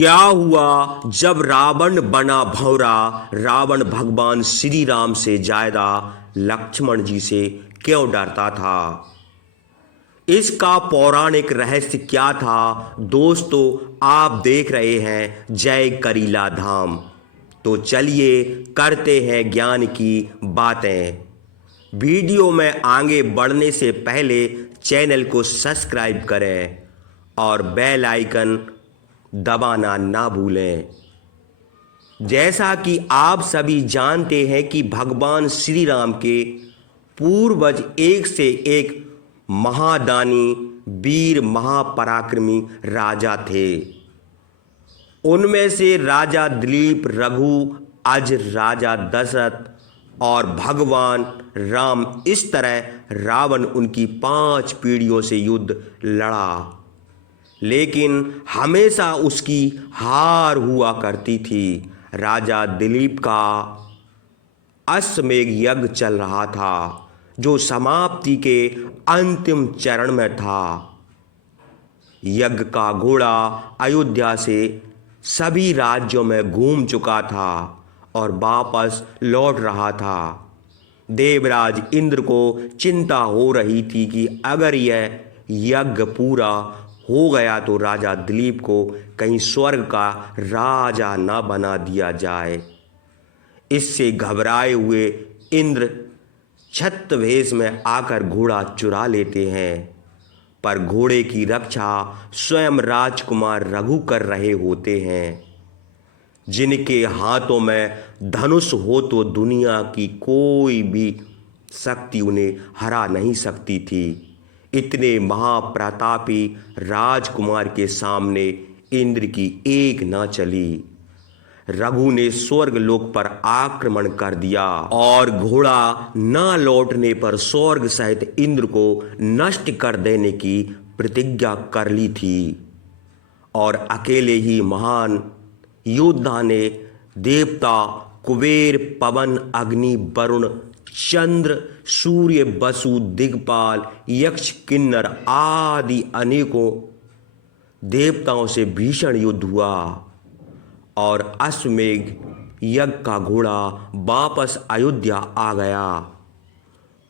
क्या हुआ जब रावण बना भौरा। रावण भगवान श्री राम से ज्यादा लक्ष्मण जी से क्यों डरता था। इसका पौराणिक रहस्य क्या था। दोस्तों, आप देख रहे हैं जय करीला धाम। तो चलिए करते हैं ज्ञान की बातें। वीडियो में आगे बढ़ने से पहले चैनल को सब्सक्राइब करें और बेल आइकन दबाना ना भूलें। जैसा कि आप सभी जानते हैं कि भगवान श्री राम के पूर्वज एक से एक महादानी वीर महापराक्रमी राजा थे। उनमें से राजा दिलीप, रघु, अज, राजा दशरथ और भगवान राम, इस तरह रावण उनकी 5 पीढ़ियों से युद्ध लड़ा, लेकिन हमेशा उसकी हार हुआ करती थी। राजा दिलीप का अश्वमेध यज्ञ चल रहा था, जो समाप्ति के अंतिम चरण में था। यज्ञ का घोड़ा अयोध्या से सभी राज्यों में घूम चुका था और वापस लौट रहा था। देवराज इंद्र को चिंता हो रही थी कि अगर यह यज्ञ पूरा हो गया तो राजा दिलीप को कहीं स्वर्ग का राजा ना बना दिया जाए। इससे घबराए हुए इंद्र छद्मवेश में आकर घोड़ा चुरा लेते हैं, पर घोड़े की रक्षा स्वयं राजकुमार रघु कर रहे होते हैं, जिनके हाथों में धनुष हो तो दुनिया की कोई भी शक्ति उन्हें हरा नहीं सकती थी। इतने महाप्रतापी राजकुमार के सामने इंद्र की एक ना चली। रघु ने स्वर्ग लोक पर आक्रमण कर दिया और घोड़ा न लौटने पर स्वर्ग सहित इंद्र को नष्ट कर देने की प्रतिज्ञा कर ली थी। और अकेले ही महान योद्धा ने देवता कुबेर, पवन, अग्नि, वरुण, चंद्र, सूर्य, वसु, दिग्पाल, यक्ष, किन्नर आदि अनेकों देवताओं से भीषण युद्ध हुआ और अश्वमेध यज्ञ का घोड़ा वापस अयोध्या आ गया।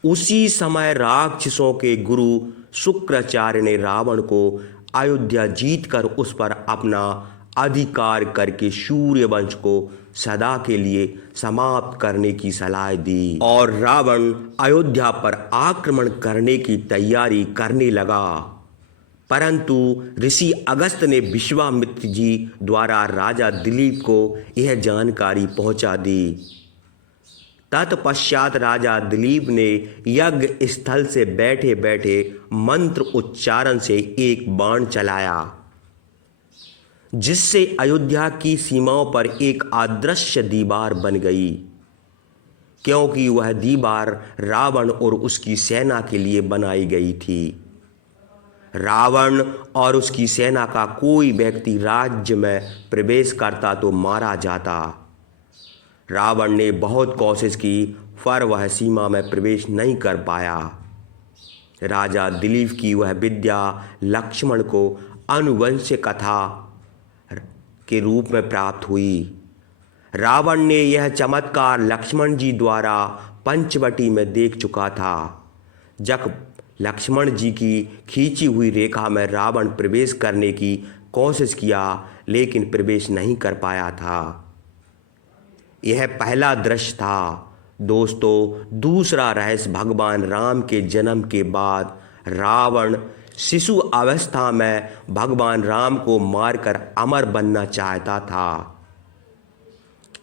उसी समय राक्षसों के गुरु शुक्राचार्य ने रावण को अयोध्या जीतकर उस पर अपना अधिकार करके सूर्यवंश को सदा के लिए समाप्त करने की सलाह दी और रावण अयोध्या पर आक्रमण करने की तैयारी करने लगा। परंतु ऋषि अगस्त ने विश्वामित्र जी द्वारा राजा दिलीप को यह जानकारी पहुंचा दी। तत्पश्चात राजा दिलीप ने यज्ञ स्थल से बैठे बैठे मंत्र उच्चारण से एक बाण चलाया, जिससे अयोध्या की सीमाओं पर एक अदृश्य दीवार बन गई, क्योंकि वह दीवार रावण और उसकी सेना के लिए बनाई गई थी। रावण और उसकी सेना का कोई व्यक्ति राज्य में प्रवेश करता तो मारा जाता। रावण ने बहुत कोशिश की, पर वह सीमा में प्रवेश नहीं कर पाया। राजा दिलीप की वह विद्या लक्ष्मण को आनुवंशिक कथा के रूप में प्राप्त हुई। रावण ने यह चमत्कार लक्ष्मण जी द्वारा पंचवटी में देख चुका था। जब लक्ष्मण जी की खींची हुई रेखा में रावण प्रवेश करने की कोशिश किया, लेकिन प्रवेश नहीं कर पाया था। यह पहला दृश्य था। दोस्तों, दूसरा रहस्य भगवान राम के जन्म के बाद रावण शिशु अवस्था में भगवान राम को मारकर अमर बनना चाहता था।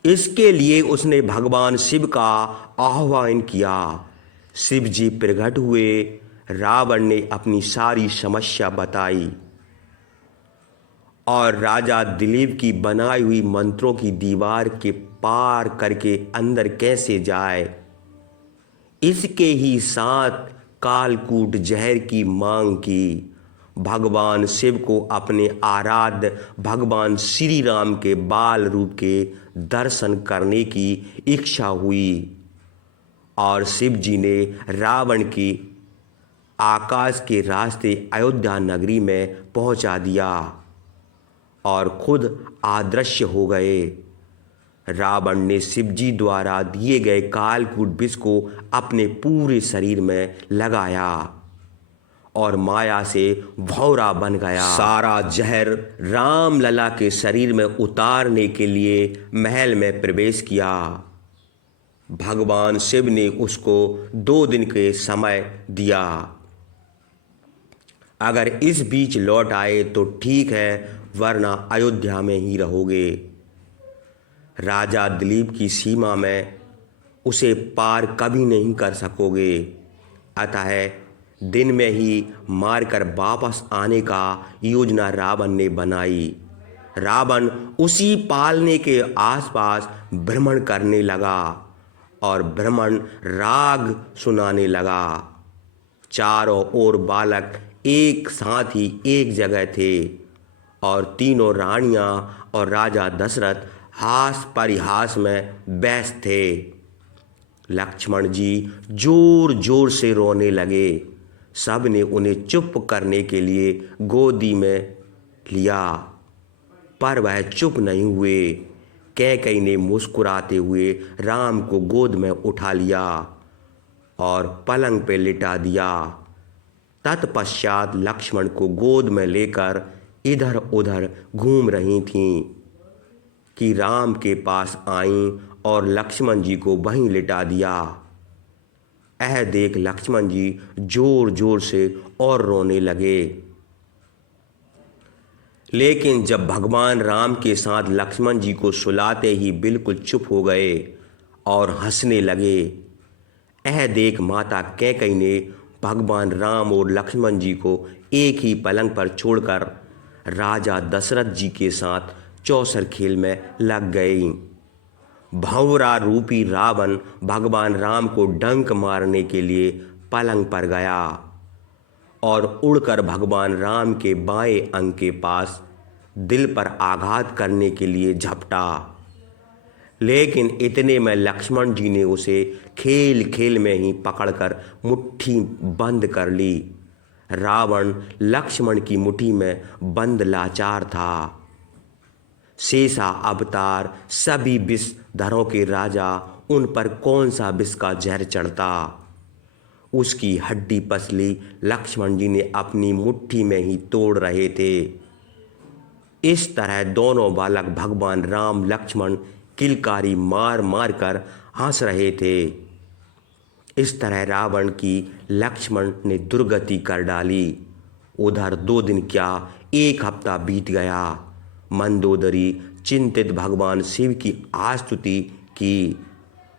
इसके लिए उसने भगवान शिव का आह्वान किया। शिव जी प्रकट हुए। रावण ने अपनी सारी समस्या बताई और राजा दिलीप की बनाई हुई मंत्रों की दीवार के पार करके अंदर कैसे जाए, इसके ही साथ कालकूट जहर की मांग की। भगवान शिव को अपने आराध्य भगवान श्री राम के बाल रूप के दर्शन करने की इच्छा हुई और शिव जी ने रावण की आकाश के रास्ते अयोध्या नगरी में पहुंचा दिया और खुद अदृश्य हो गए। रावण ने शिवजी द्वारा दिए गए कालकूट विष को अपने पूरे शरीर में लगाया और माया से भौरा बन गया। सारा जहर रामलला के शरीर में उतारने के लिए महल में प्रवेश किया। भगवान शिव ने उसको 2 दिन के समय दिया। अगर इस बीच लौट आए तो ठीक है, वरना अयोध्या में ही रहोगे। राजा दिलीप की सीमा में उसे पार कभी नहीं कर सकोगे। अतः दिन में ही मारकर वापस आने का योजना रावण ने बनाई। रावण उसी पालने के आसपास भ्रमण करने लगा और भ्रमण राग सुनाने लगा। चारों ओर बालक एक साथ ही एक जगह थे और तीनों रानियां और राजा दशरथ हास परिहास में व्यस्त थे। लक्ष्मण जी जोर जोर से रोने लगे। सब ने उन्हें चुप करने के लिए गोदी में लिया, पर वह चुप नहीं हुए। कैकेयी ने मुस्कुराते हुए राम को गोद में उठा लिया और पलंग पे लिटा दिया। तत्पश्चात लक्ष्मण को गोद में लेकर इधर उधर घूम रही थीं कि राम के पास आईं और लक्ष्मण जी को वहीं लिटा दिया। यह देख लक्ष्मण जी जोर जोर से और रोने लगे। लेकिन जब भगवान राम के साथ लक्ष्मण जी को सुलाते ही बिल्कुल चुप हो गए और हंसने लगे। यह देख माता कैकेयी ने भगवान राम और लक्ष्मण जी को एक ही पलंग पर छोड़कर राजा दशरथ जी के साथ चौसर खेल में लग गई। भंवरा रूपी रावण भगवान राम को डंक मारने के लिए पलंग पर गया और उड़कर भगवान राम के बाएं अंग के पास दिल पर आघात करने के लिए झपटा। लेकिन इतने में लक्ष्मण जी ने उसे खेल खेल में ही पकड़कर मुट्ठी बंद कर ली। रावण लक्ष्मण की मुट्ठी में बंद लाचार था। शेषा अवतार सभी विषधरों के राजा, उन पर कौन सा विष का जहर चढ़ता। उसकी हड्डी पसली लक्ष्मण जी ने अपनी मुट्ठी में ही तोड़ रहे थे। इस तरह दोनों बालक भगवान राम लक्ष्मण किलकारी मार मार कर हंस रहे थे। इस तरह रावण की लक्ष्मण ने दुर्गति कर डाली। उधर 2 दिन क्या 1 हफ्ता बीत गया। मंदोदरी चिंतित भगवान शिव की आस्तुति की।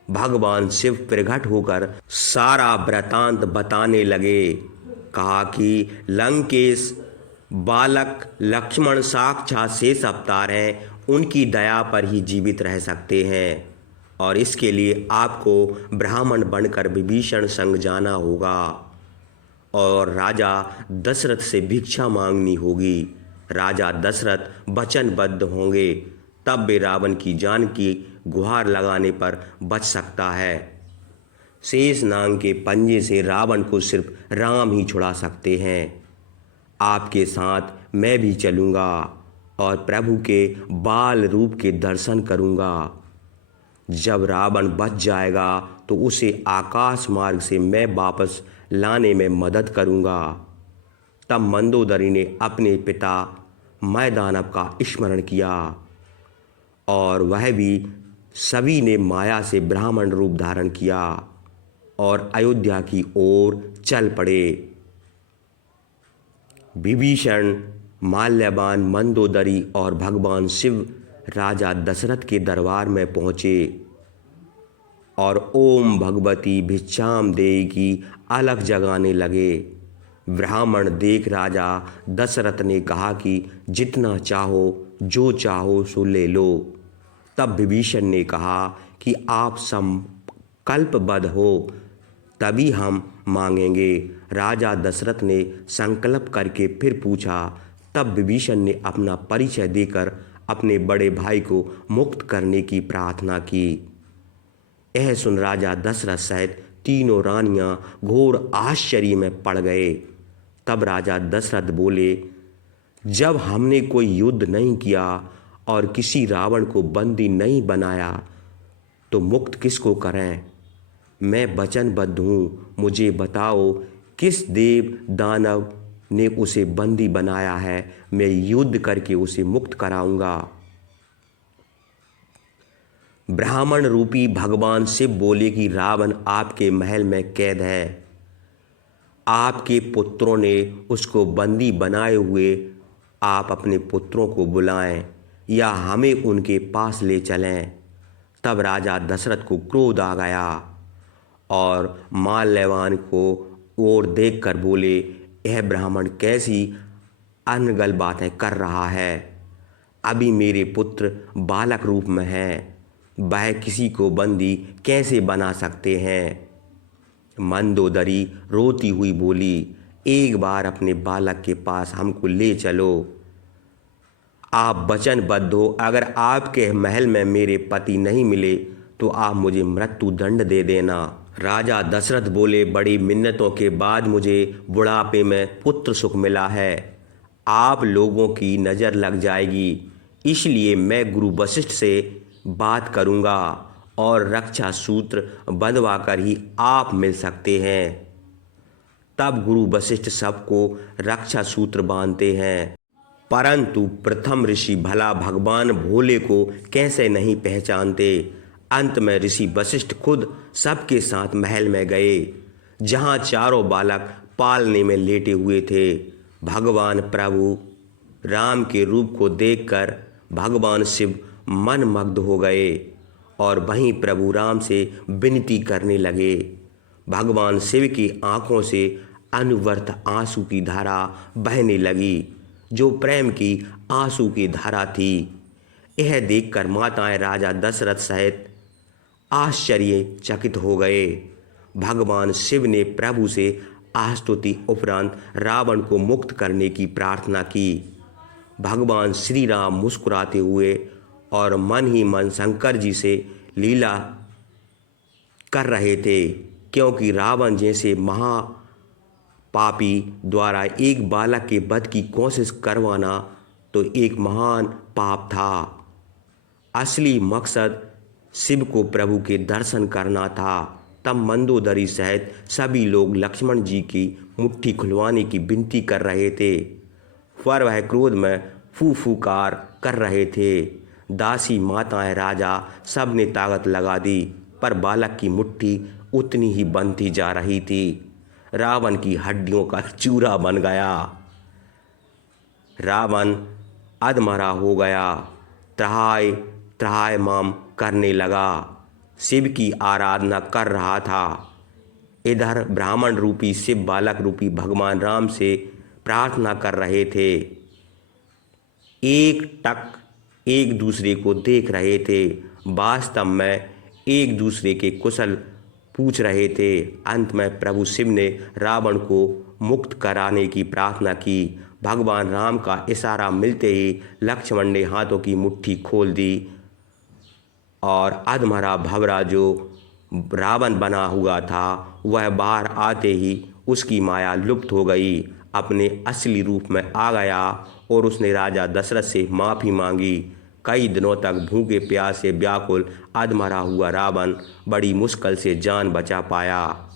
भगवान शिव प्रकट होकर सारा वृतांत बताने लगे। कहा कि लंकेश बालक लक्ष्मण साक्षात शेष अवतार हैं, उनकी दया पर ही जीवित रह सकते हैं और इसके लिए आपको ब्राह्मण बनकर विभीषण संग जाना होगा और राजा दशरथ से भिक्षा मांगनी होगी। राजा दशरथ वचनबद्ध होंगे, तब वे रावण की जान की गुहार लगाने पर बच सकता है। शेष नाग के पंजे से रावण को सिर्फ राम ही छुड़ा सकते हैं। आपके साथ मैं भी चलूँगा और प्रभु के बाल रूप के दर्शन करूँगा। जब रावण बच जाएगा तो उसे आकाश मार्ग से मैं वापस लाने में मदद करूँगा। तब मंदोदरी ने अपने पिता मैदानव का स्मरण किया और वह भी सभी ने माया से ब्राह्मण रूप धारण किया और अयोध्या की ओर चल पड़े। विभीषण, माल्यवान, मंदोदरी और भगवान शिव राजा दशरथ के दरबार में पहुँचे और ओम भगवती भिक्षाम देहि की अलख जगाने लगे। ब्राह्मण देख राजा दशरथ ने कहा कि जितना चाहो जो चाहो सो ले लो। तब विभीषण ने कहा कि आप संकल्पबद्ध हो तभी हम मांगेंगे। राजा दशरथ ने संकल्प करके फिर पूछा। तब विभीषण ने अपना परिचय देकर अपने बड़े भाई को मुक्त करने की प्रार्थना की। यह सुन राजा दशरथ सहित तीनों रानियां घोर आश्चर्य में पड़ गए। तब राजा दशरथ बोले, जब हमने कोई युद्ध नहीं किया और किसी रावण को बंदी नहीं बनाया तो मुक्त किसको करें? मैं वचनबद्ध हूँ, मुझे बताओ किस देव दानव ने उसे बंदी बनाया है? मैं युद्ध करके उसे मुक्त कराऊंगा। ब्राह्मण रूपी भगवान शिव बोले कि रावण आपके महल में कैद है, आपके पुत्रों ने उसको बंदी बनाए हुए, आप अपने पुत्रों को बुलाएं या हमें उनके पास ले चलें। तब राजा दशरथ को क्रोध आ गया और माल्यवान को ओर देखकर बोले, यह ब्राह्मण कैसी अनगल बातें कर रहा है? अभी मेरे पुत्र बालक रूप में हैं, वह किसी को बंदी कैसे बना सकते हैं? मंदोदरी रोती हुई बोली, एक बार अपने बालक के पास हमको ले चलो। आप वचनबद्ध हो, अगर आपके महल में मेरे पति नहीं मिले तो आप मुझे मृत्यु दंड दे देना। राजा दशरथ बोले, बड़ी मिन्नतों के बाद मुझे बुढ़ापे में पुत्र सुख मिला है, आप लोगों की नज़र लग जाएगी, इसलिए मैं गुरु वशिष्ठ से बात करूंगा और रक्षा सूत्र बंधवा कर ही आप मिल सकते हैं। तब गुरु वशिष्ठ सबको रक्षा सूत्र बांधते हैं, परंतु प्रथम ऋषि भला भगवान भोले को कैसे नहीं पहचानते। अंत में ऋषि वशिष्ठ खुद सबके साथ महल में गए, जहां चारों बालक पालने में लेटे हुए थे। भगवान प्रभु राम के रूप को देखकर भगवान शिव मनमग्न हो गए और वहीं प्रभु राम से विनती करने लगे। भगवान शिव की आंखों से अनवरत आंसू की धारा बहने लगी, जो प्रेम की आंसू की धारा थी। यह देखकर माताएं राजा दशरथ सहित आश्चर्यचकित हो गए। भगवान शिव ने प्रभु से स्तुति उपरांत रावण को मुक्त करने की प्रार्थना की। भगवान श्री राम मुस्कुराते हुए और मन ही मन शंकर जी से लीला कर रहे थे, क्योंकि रावण जैसे महापापी द्वारा एक बालक के वध की कोशिश करवाना तो एक महान पाप था। असली मकसद शिव को प्रभु के दर्शन करना था। तब मंदोदरी सहित सभी लोग लक्ष्मण जी की मुट्ठी खुलवाने की विनती कर रहे थे, पर वह क्रोध में फूफूकार कर रहे थे। दासी माताएं राजा सब ने ताकत लगा दी, पर बालक की मुट्ठी उतनी ही बनती जा रही थी। रावण की हड्डियों का चूरा बन गया। रावण अधमरा हो गया, त्राय त्रायमाम करने लगा, शिव की आराधना कर रहा था। इधर ब्राह्मण रूपी शिव बालक रूपी भगवान राम से प्रार्थना कर रहे थे, एक टक एक दूसरे को देख रहे थे, वास्तव में एक दूसरे के कुशल पूछ रहे थे। अंत में प्रभु शिव ने रावण को मुक्त कराने की प्रार्थना की। भगवान राम का इशारा मिलते ही लक्ष्मण ने हाथों की मुट्ठी खोल दी और अधमरा भंवरा जो रावण बना हुआ था वह बाहर आते ही उसकी माया लुप्त हो गई, अपने असली रूप में आ गया और उसने राजा दशरथ से माफ़ी मांगी। कई दिनों तक भूखे प्यासे व्याकुल अधमरा हुआ रावण बड़ी मुश्किल से जान बचा पाया।